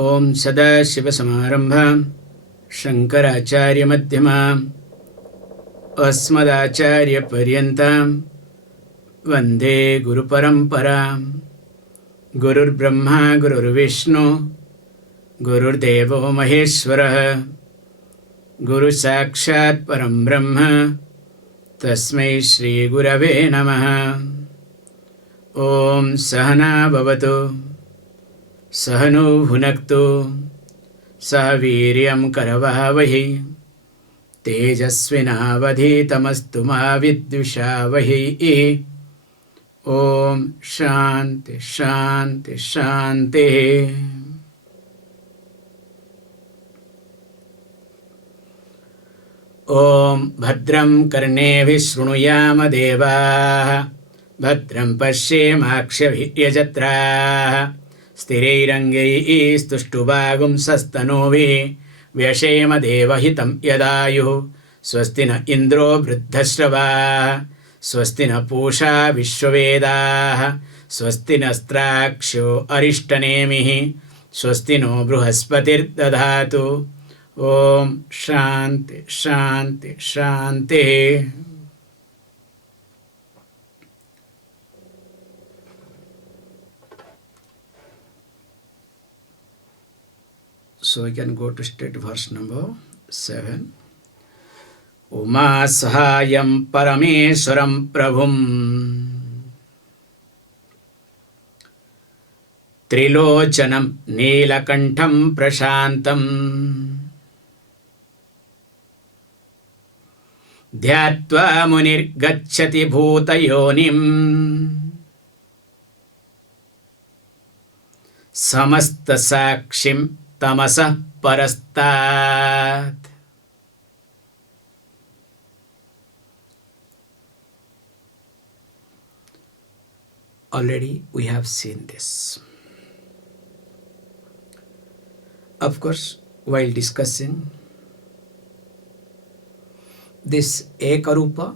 ॐ सदाशिवसमारम्भां शङ्कराचार्यमध्यमाम् अस्मदाचार्यपर्यन्तां वन्दे गुरुपरम्पराम्। गुरुर्ब्रह्मा गुरुर्विष्णु गुरुर्देवो महेश्वरः गुरुसाक्षात् परं ब्रह्म तस्मै श्रीगुरवे नमः। ॐ सहना भवतु सहनौ भुनक्तु सह वीर्यं करवावहै तेजस्विनावधीतमस्तु मा विद्विषावहै। ॐ शान्ति शान्ति शान्तिः। ॐ भद्रं कर्णेभिः शृणुयाम देवाः भद्रं पश्येमाक्षभिर्यजत्राः स्थिरैरङ्गैः स्तुष्टुवागुंसस्तनूभिः व्यशेम देवहितं यदायुः। स्वस्ति न इन्द्रो वृद्धश्रवाः स्वस्ति न पूषा विश्ववेदाः स्वस्ति नस्त्राक्षो अरिष्टनेमिः स्वस्ति नो बृहस्पतिर्दधातु। ॐ शान्ति शान्ति शान्तिः। So we can go to state verse number 7. Uma sahayam parameswaram prabhum trilochanam neelakantham prashantam dhyatva munir gacchati bhutayonim samasta sakshim tamasah parastat. Already we have seen this. Of course, while discussing this Ekarupa,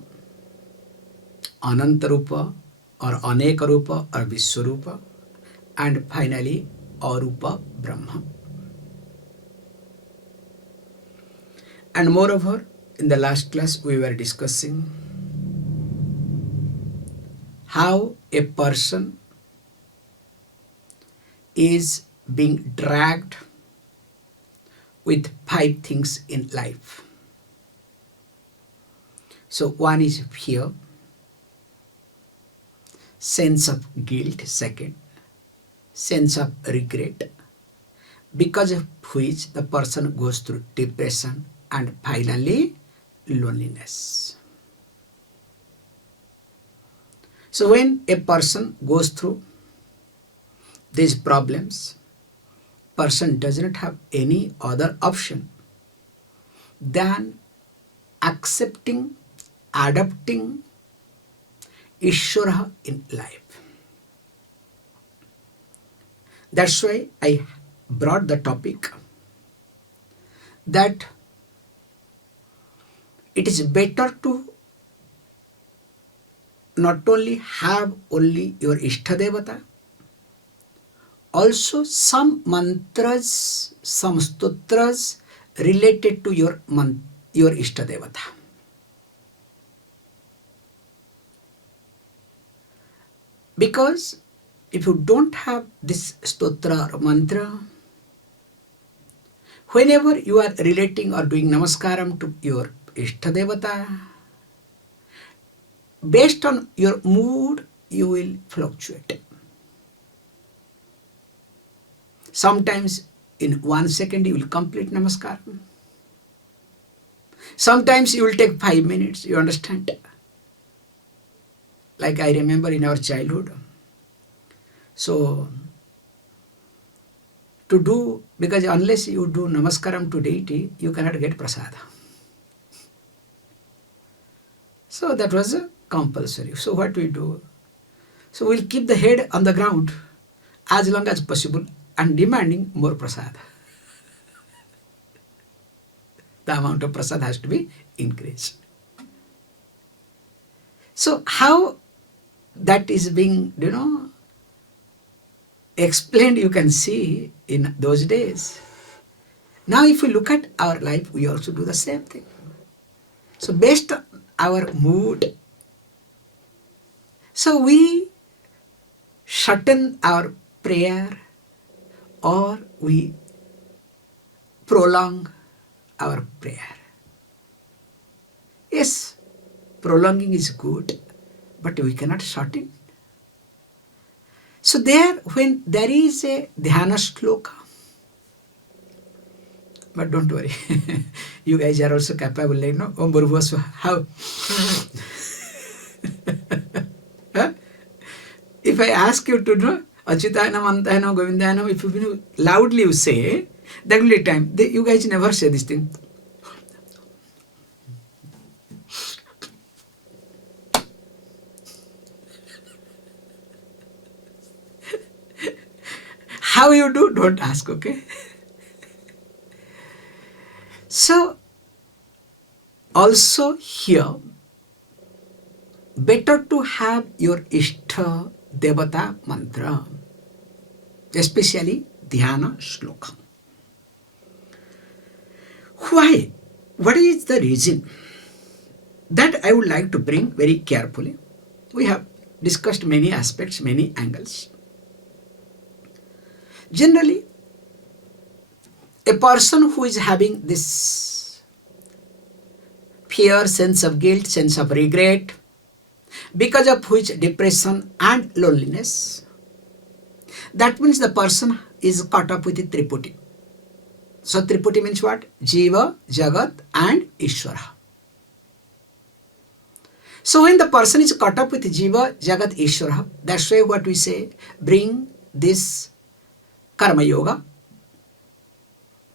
Anantarupa or Anekarupa or Vishwarupa, and finally Arupa Brahma. And moreover, in the last class we were discussing how a person is being dragged with 5 things in life. So one is fear, sense of guilt, second, sense of regret, because of which the person goes through depression, and finally loneliness. So when a person goes through these problems, person does not have any other option than accepting, adopting Ishvara in life. That's why I brought the topic that it is better to not only have only your Ishtadevata, also some mantras, some stotras related to your Ishtadevata. Because if you don't have this stotra or mantra, whenever you are relating or doing namaskaram to your Ishtadevata, based on your mood, you will fluctuate. Sometimes in 1 second you will complete namaskaram. Sometimes you will take 5 minutes, you understand? Like I remember in our childhood. So, to do, because unless you do namaskaram to deity, you cannot get prasada. So that was compulsory. So what we do? So we'll keep the head on the ground as long as possible and demanding more prasada. The amount of prasad has to be increased. So how that is being, explained, you can see in those days. Now if we look at our life, we also do the same thing. So based on our mood, so we shorten our prayer or we prolong our prayer. Yes, prolonging is good, but we cannot shorten. So there, when there is a dhyana shloka, but don't worry, you guys are also capable, like, no? Om Bhurvasva, how? Huh? If I ask you to do Achyutanam, Antayanam, Govindayanam, if you loudly you say, that will take time. You guys never say this thing. How you do, don't ask, okay? So, also here, better to have your Ishta Devata mantra, especially Dhyana Shloka. Why? What is the reason? That I would like to bring very carefully. We have discussed many aspects, many angles. Generally, a person who is having this fear, sense of guilt, sense of regret, because of which depression and loneliness, that means the person is caught up with the Triputi. So Triputi means what? Jiva, Jagat and Ishvara. So when the person is caught up with Jiva, Jagat, Ishvara, that's why what we say, bring this Karma Yoga,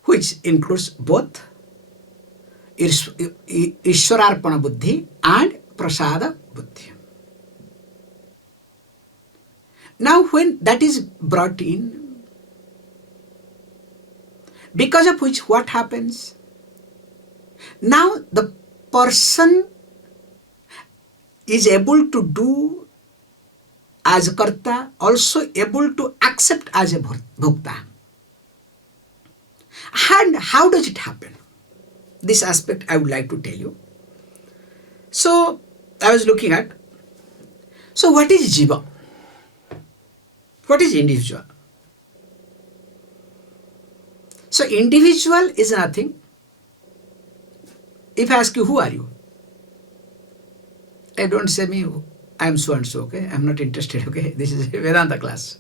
which includes both Ishwararpana Buddhi and Prasada Buddhi. Now when that is brought in, because of which what happens? Now the person is able to do as a karta, also able to accept as a bhukta. And how does it happen? This aspect I would like to tell you. So I was looking at, so what is jiva? What is individual? So individual is nothing. If I ask you, who are you? I don't say me, I am so and so, okay? I am not interested, okay? This is a Vedanta class.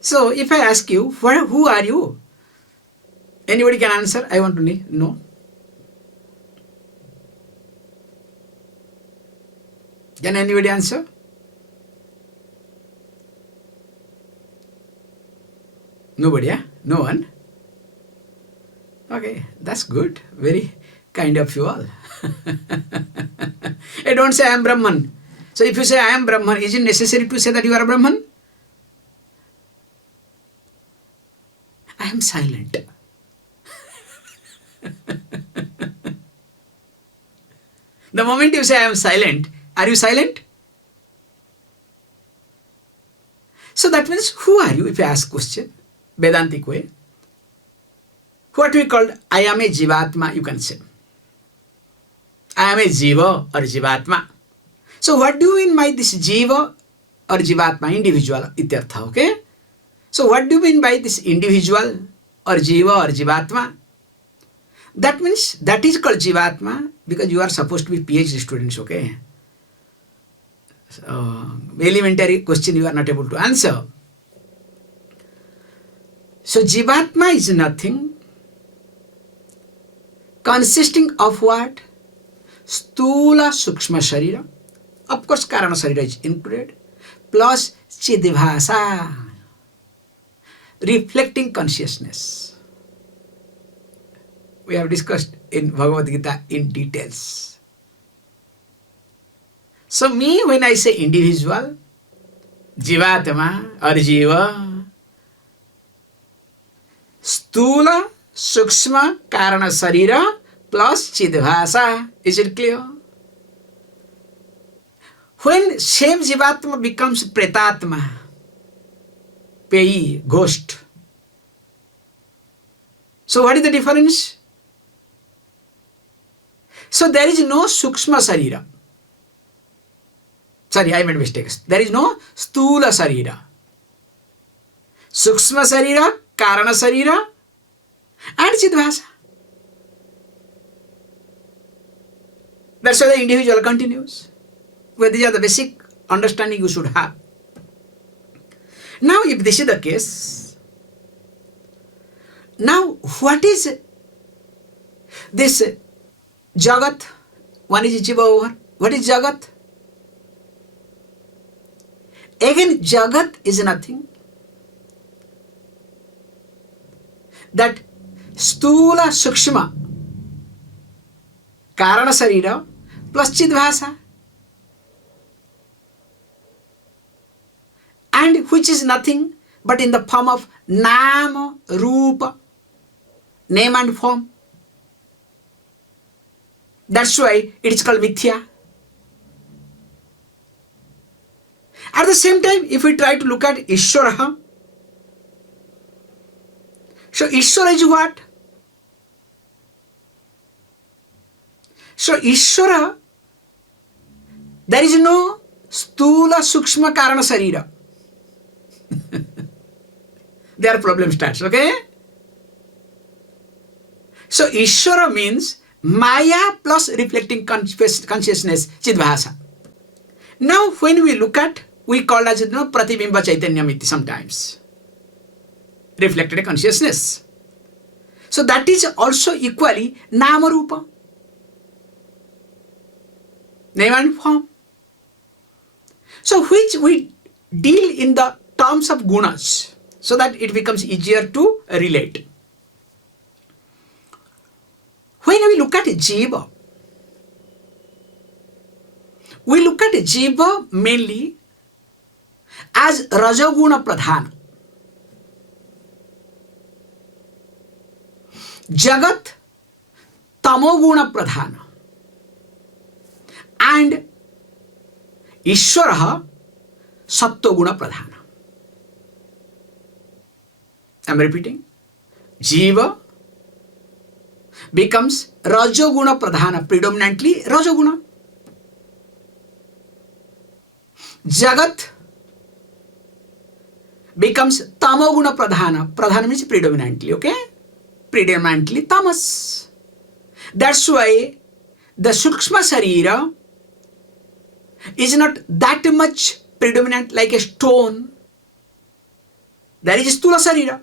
So if I ask you, who are you? Anybody can answer? I want to know. Can anybody answer? Nobody, yeah? No one? Okay, that's good. Very kind of you all. I don't say I am Brahman. So if you say I am Brahman, is it necessary to say that you are a Brahman? I am silent. The moment you say I am silent, are you silent? So that means, who are you if you ask question? Vedantic way. What we call, I am a Jivatma, you can say. I am a Jiva or Jivatma. So what do you mean by this Jiva or Jivatma, individual, ityartha, okay? So what do you mean by this individual or Jiva or Jivatma? That means, that is called Jivatma because you are supposed to be PhD students, okay? So, elementary question you are not able to answer. So Jivatma is nothing consisting of what? Stula Sukshma Sharira. Of course, Karana Sharira is included. Plus Chidivasa, reflecting consciousness. We have discussed in Bhagavad Gita in details. So me, when I say individual, Jivatma or Jiva, Stula, Sukshma, Karana Sarira plus Chidvasa. Is it clear? When same Jivatma becomes Pretatma, Peyi, ghost. So what is the difference? So there is no Sukshma Sarira. Sorry, I made mistakes. There is no Stula Sarira. Sukshma Sarira, Karana Sarira, and Chidvasa. That's why the individual continues. Well, these are the basic understanding you should have. Now, if this is the case, now what is this Jagat? One is Jiva over. What is Jagat? Again, Jagat is nothing. That Stula Sukshma Karana Sarira plus Chidvasa, and which is nothing but in the form of Nama, Rupa, name and form. That's why it is called Mithya. At the same time, if we try to look at Ishvara, so Ishvara is what? So Ishvara, there is no Stula Sukshma Karana Sarira. Their problem starts, okay? So Ishvara means Maya plus reflecting consciousness, Chidvasa. Now when we look at, we call as Pratibimba Chaitanyamiti sometimes. Reflected consciousness. So that is also equally Nama Rupa. Name and form. So which we deal in the terms of gunas, so that it becomes easier to relate. When we look at Jiva, we look at Jiva mainly as Rajaguna Pradhana. Jagat Tamoguna Pradhana. And Ishvara Sattoguna Pradhana. I am repeating. Jiva becomes Rajoguna Pradhana, predominantly Rajoguna. Jagat becomes Tamoguna Pradhana. Pradhana means predominantly, okay? Predominantly Tamas. That's why the Sukshma Sarira is not that much predominant like a stone. There is Stula Sarira.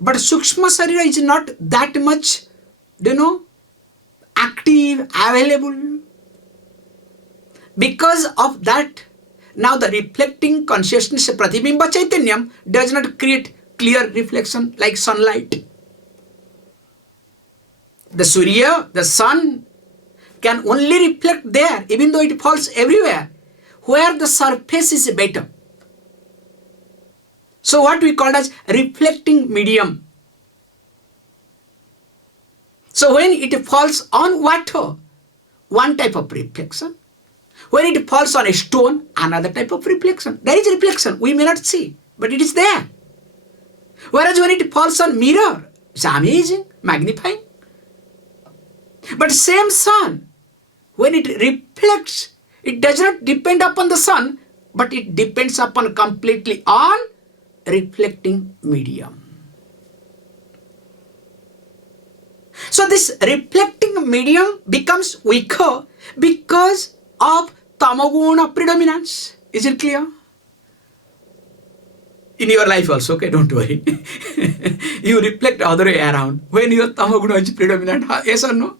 But Sukshma Sarira is not that much, active, available. Because of that, now the reflecting consciousness, Pratibimba Chaitanyam, does not create clear reflection like sunlight. The Surya, the sun, can only reflect there, even though it falls everywhere, where the surface is better. So what we call as reflecting medium. So when it falls on water, one type of reflection. When it falls on a stone, another type of reflection. There is reflection, we may not see, but it is there. Whereas when it falls on mirror, it's amazing, magnifying. But same sun, when it reflects, it does not depend upon the sun, but it depends upon completely on reflecting medium. So this reflecting medium becomes weaker because of tamoguna predominance. Is it clear? In your life also, okay, don't worry. You reflect other way around. When your tamoguna is predominant, yes or no?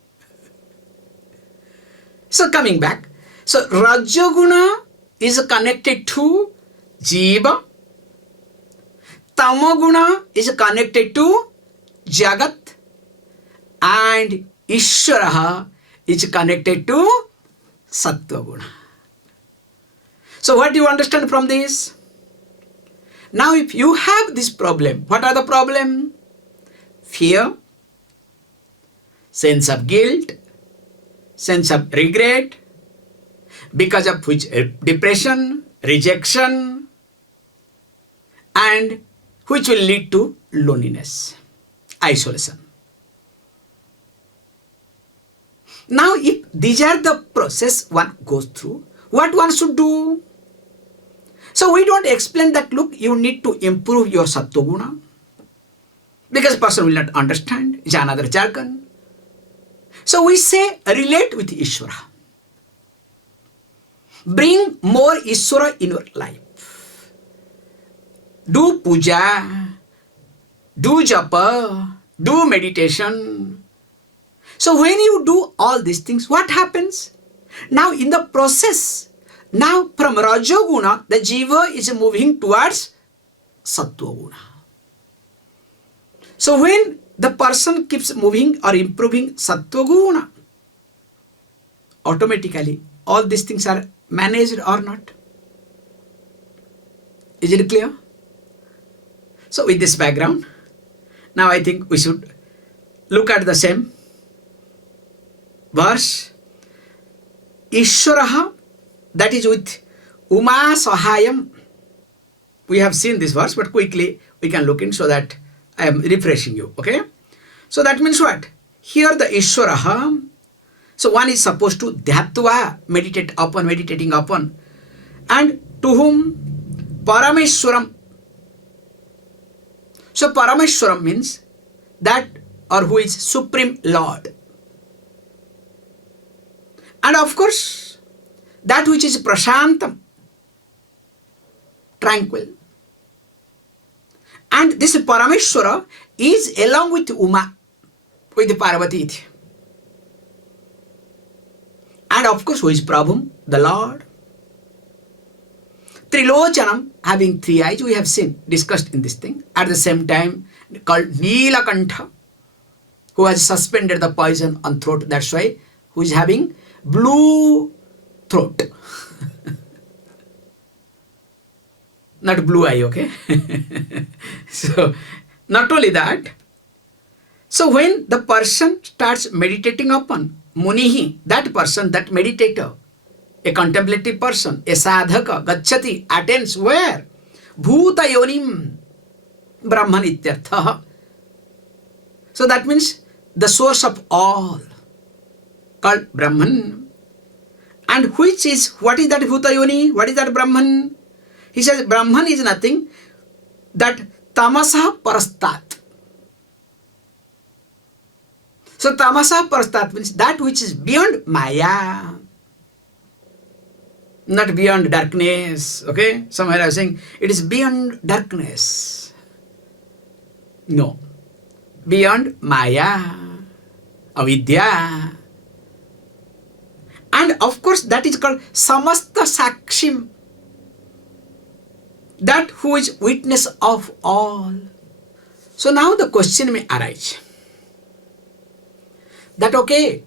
So coming back, so Rajaguna is connected to Jiva, Tamoguna is connected to Jagat, and Ishvara is connected to Sattvaguna. So what do you understand from this? Now if you have this problem, what are the problem? Fear, sense of guilt, sense of regret, because of which depression, rejection, and which will lead to loneliness, isolation. Now, if these are the process one goes through, what one should do? So we don't explain that, look, you need to improve your sattva guna, because person will not understand. It's another jargon. So we say, relate with Ishvara. Bring more Ishvara in your life. Do puja, do japa, do meditation. So when you do all these things, what happens? Now in the process, now from Rajoguna, the Jiva is moving towards Sattva Guna. So when the person keeps moving or improving Sattva Guna, automatically all these things are managed or not. Is it clear? So with this background, now I think we should look at the same verse. Ishvaraha, that is with Uma Sahayam. We have seen this verse, but quickly we can look in so that I am refreshing you. Okay? So that means what? Here the Ishvaraha, so one is supposed to Dhyatva, meditating upon. And to whom? Parameshwaram. So Parameshwaram means that or who is Supreme Lord. And of course, that which is Prashantam, tranquil. And this Parameshwara is along with Uma, with the Parvati. And of course, who is Prabhu? The Lord. Trilochanam, having three eyes, we have seen, discussed in this thing. At the same time, called Nilakantha, who has suspended the poison on throat. That's why, who is having blue throat. Not blue eye, okay? So, not only that, so when the person starts meditating upon Munihi, that person, that meditator, a contemplative person, a sadhaka, gacchati, attains where? Bhuta yonim Brahman ityartha. So that means the source of all, called Brahman. And which is, what is that Bhuta yoni? What is that Brahman? He says Brahman is nothing that tamasa parastat. So tamasa parastat means that which is beyond Maya, not beyond darkness. Okay? Somewhere I was saying it is beyond darkness. No. Beyond Maya, avidya. And of course that is called samasta sakshim, that who is witness of all. So now the question may arise that okay,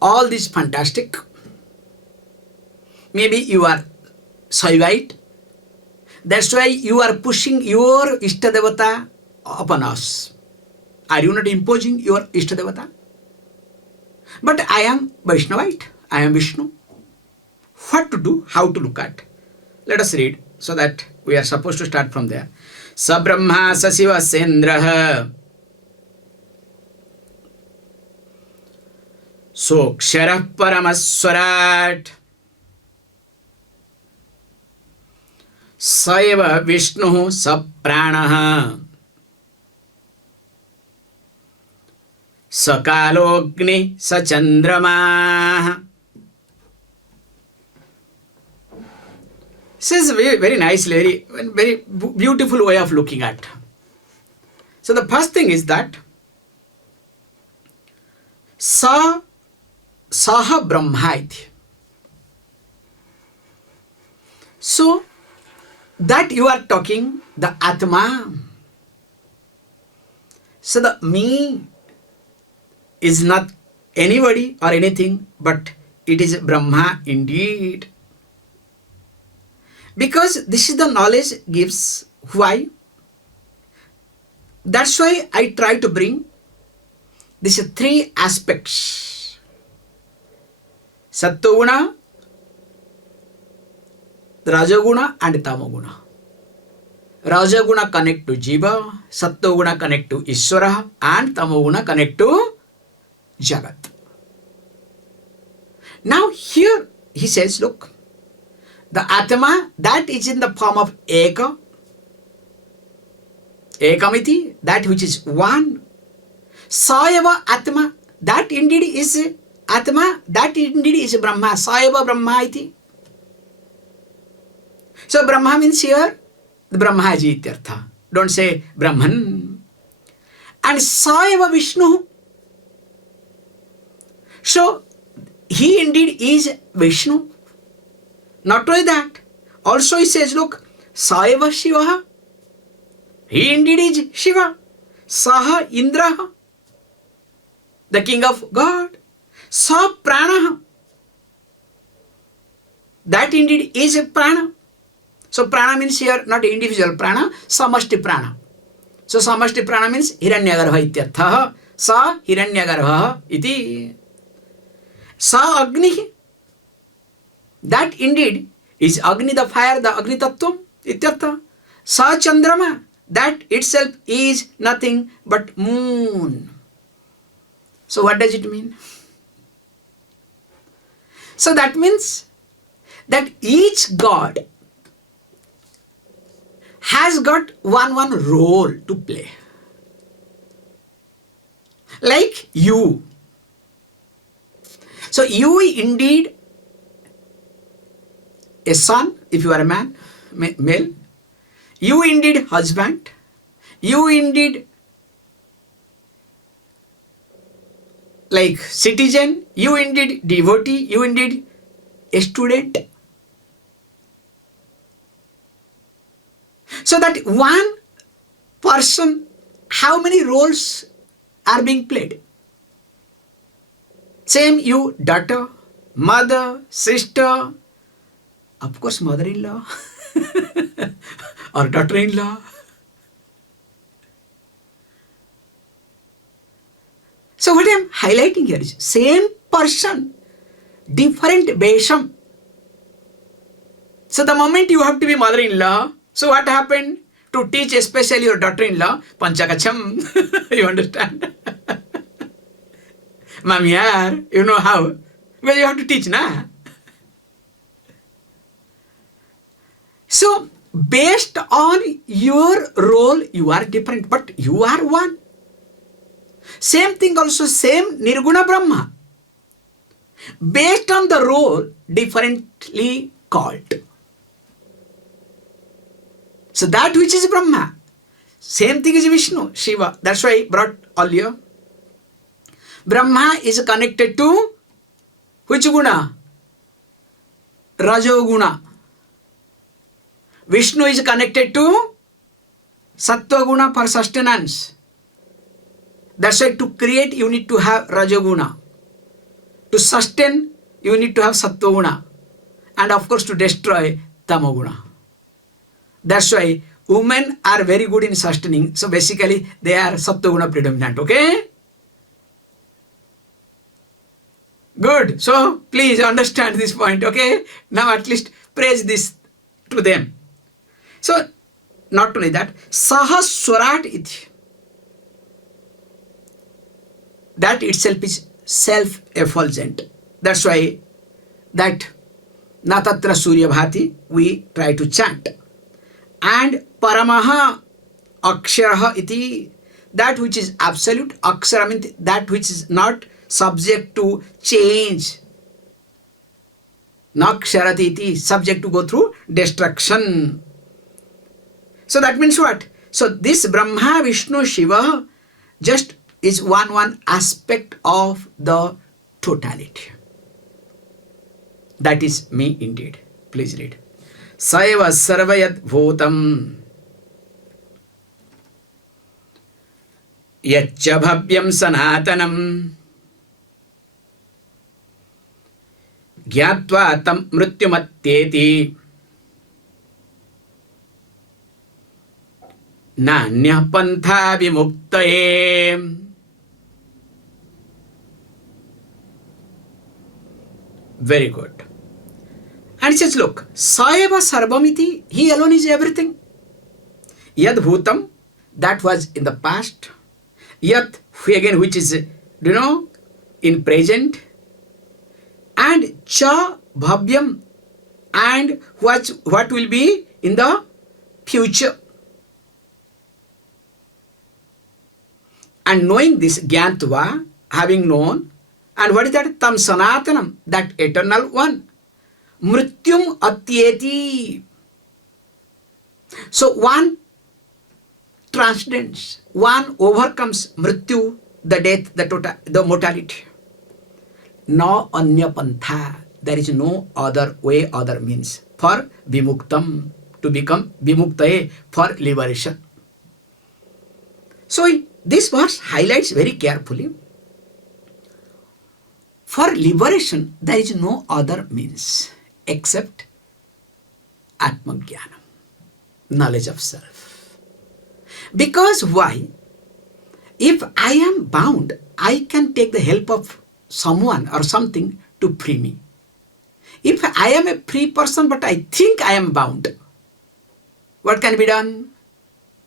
all this fantastic, maybe you are Shaivite, that's why you are pushing your Ishtadevata upon us. Are you not imposing your Ishtadevata? But I am Vaishnavite, I am Viṣṇu. What to do? How to look at? Let us read so that we are supposed to start from there. Sa Brahmā sa Śiva Sendraha Sokṣara Parama Svarāṭ Saiva Viṣṇu sa Prāṇah sa Kālo Agni sa Candramā. This is very, very nicely, very beautiful way of looking at. So the first thing is that Saha Brahmā iti. So that you are talking, the Atma. So the me is not anybody or anything, but it is Brahma indeed. Because this is the knowledge gives why. That's why I try to bring these three aspects. Sattva-guna, Rajoguna and Tamoguna. Rajoguna connect to Jiva, Sattoguna connect to Ishvara, and Tamoguna connect to Jagat. Now here he says, look, the Atma that is in the form of Eka, Ekamiti, that which is one. Sayava Atma, that indeed is Atma, that indeed is Brahma. Sayava Brahma iti. So Brahma means here, the Brahma ji ityartha. Don't say Brahman. And Sayava Viṣṇu. So he indeed is Viṣṇu. Not only that, also he says, look, Sayava Śiva. He indeed is Śiva. Saha Indra, the king of God. Sa Prāṇa, that indeed is a Prāṇa. So Prāṇa means here not individual Prāṇa, samashti Prāṇa. So samashti Prāṇa means Hiranyagarbha ityartha. Sa Hiranyagarbha iti. Sa Agni, that indeed is Agni, the fire, the Agni Tattvam ityartha. Sa Chandrama, that itself is nothing but moon. So what does it mean? So that means that each god has got one role to play. Like you. So you indeed a son, if you are a man, male. You indeed husband. You indeed like citizen. You indeed devotee. You indeed a student. So that one person, how many roles are being played? Same you, daughter, mother, sister, of course mother-in-law or daughter-in-law. So what I am highlighting here is same person, different Besham. So the moment you have to be mother-in-law, so what happened? To teach especially your daughter-in-law, Panchakacham, you understand? Mamiyar, you know how? Well, you have to teach, na? So, based on your role, you are different, but you are one. Same thing also, same Nirguna Brahma. Based on the role, differently called. So that which is Brahma, same thing is Viṣṇu, Śiva. That's why I brought earlier. Brahma is connected to which guna? Rajoguna. Viṣṇu is connected to Sattva guna for sustenance. That's why to create you need to have Rajoguna. To sustain you need to have Sattva guna. And of course to destroy Tamoguna. That's why women are very good in sustaining. So basically they are Sattva guna predominant. Okay? Good. So please understand this point. Okay? Now at least praise this to them. So not only that, Saha Svarāṭ iti. That itself is self-effulgent. That's why that Natatra Surya Bhati we try to chant. And Paramaha Akṣara iti, that which is absolute. Akṣara means that which is not subject to change. Nakṣarati iti, subject to go through destruction. So that means what? So this Brahma, Viṣṇu, Śiva just is one aspect of the totality. That is me indeed. Please read. Saeva sarvayat bhutam yaccha bhavyam sanatanam gyatva tam mrityumatyeti nanya pantha vimuktaye. Very good. And he says, look, Saeva Sarvamiti, he alone is everything. Yad Bhutam, that was in the past. Yat, again, which is, in present. And Cha Bhavyam, and what will be in the future. And knowing this, Gyantva, having known, and what is that? Tam Sanatanam, that eternal one. Mrityum Atyeti. So one transcends, one overcomes Mrityu, the death, the mortality. No anya pantha, there is no other way, other means for vimuktam, to become vimuktaye, for liberation. So this verse highlights very carefully, for liberation there is no other means except Atmajnana, knowledge of self. Because why? If I am bound, I can take the help of someone or something to free me. If I am a free person but I think I am bound, what can be done?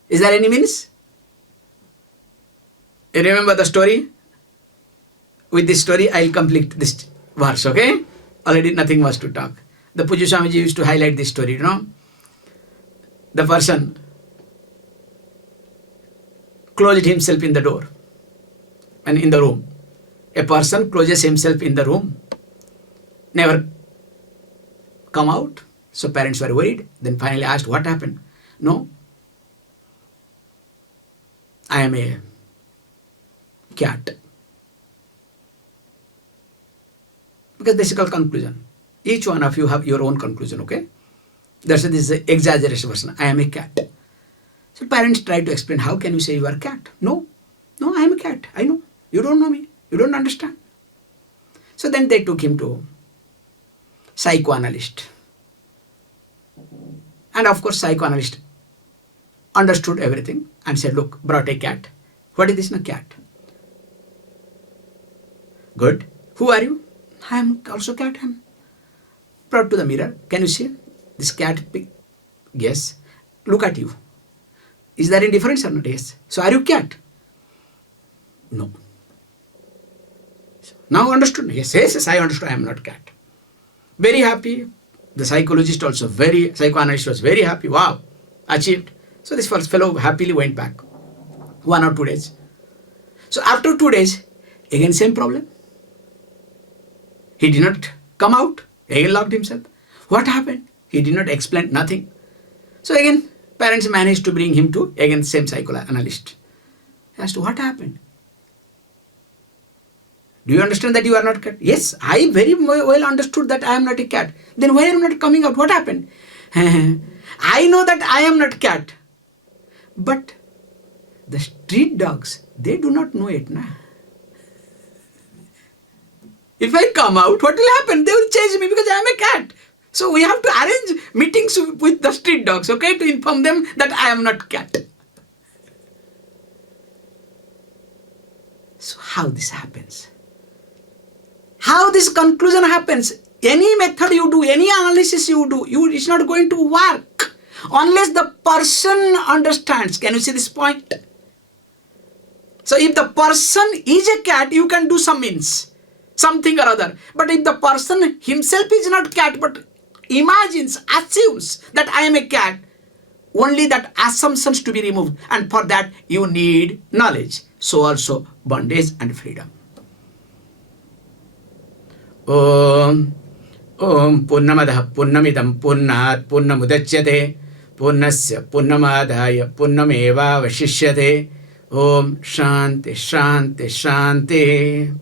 Is there any means? You remember the story? With this story, I will complete this verse, okay? Already nothing was to talk. The Pujya Swamiji used to highlight this story, The person closed himself in the door and in the room. A person closes himself in the room, never come out. So parents were worried. Then finally asked, what happened? No, I am a cat. Because this is called conclusion. Each one of you have your own conclusion, okay? This is the exaggeration version. I am a cat. So parents tried to explain, how can you say you are a cat? No, I am a cat. I know. You don't know me. You don't understand. So then they took him to psychoanalyst. And of course, psychoanalyst understood everything and said, look, brought a cat. What is this? No, cat. Good. Who are you? I am also cat. I am brought to the mirror. Can you see this cat? Yes. Look at you. Is there any difference or not? Yes. So are you cat? No. Now understood? Yes, I understood. I am not cat. Very happy. The psychologist also psychoanalyst was very happy. Wow, achieved. So this first fellow happily went back. 1 or 2 days. So after 2 days, again same problem. He did not come out. Again locked himself. What happened? He did not explain nothing. So again, parents managed to bring him to again same psychoanalyst. Asked, what happened? Do you understand that you are not cat? Yes, I very well understood that I am not a cat. Then why am I not coming out? What happened? I know that I am not cat. But the street dogs, they do not know it. If I come out, what will happen? They will chase me because I am a cat. So we have to arrange meetings with the street dogs, okay, to inform them that I am not cat. So how this happens? How this conclusion happens? Any method you do, any analysis you do, it's not going to work unless the person understands. Can you see this point? So if the person is a cat, you can do some means, something or other. But if the person himself is not cat, but imagines, assumes that I am a cat, only that assumptions to be removed. And for that you need knowledge. So also bondage and freedom. Om Purnamadah Purnamidam Purnat Purnamudachyate Purnasya Purnamadhaya Purnameva Vashishyate. Om Shanti Shanti Shanti.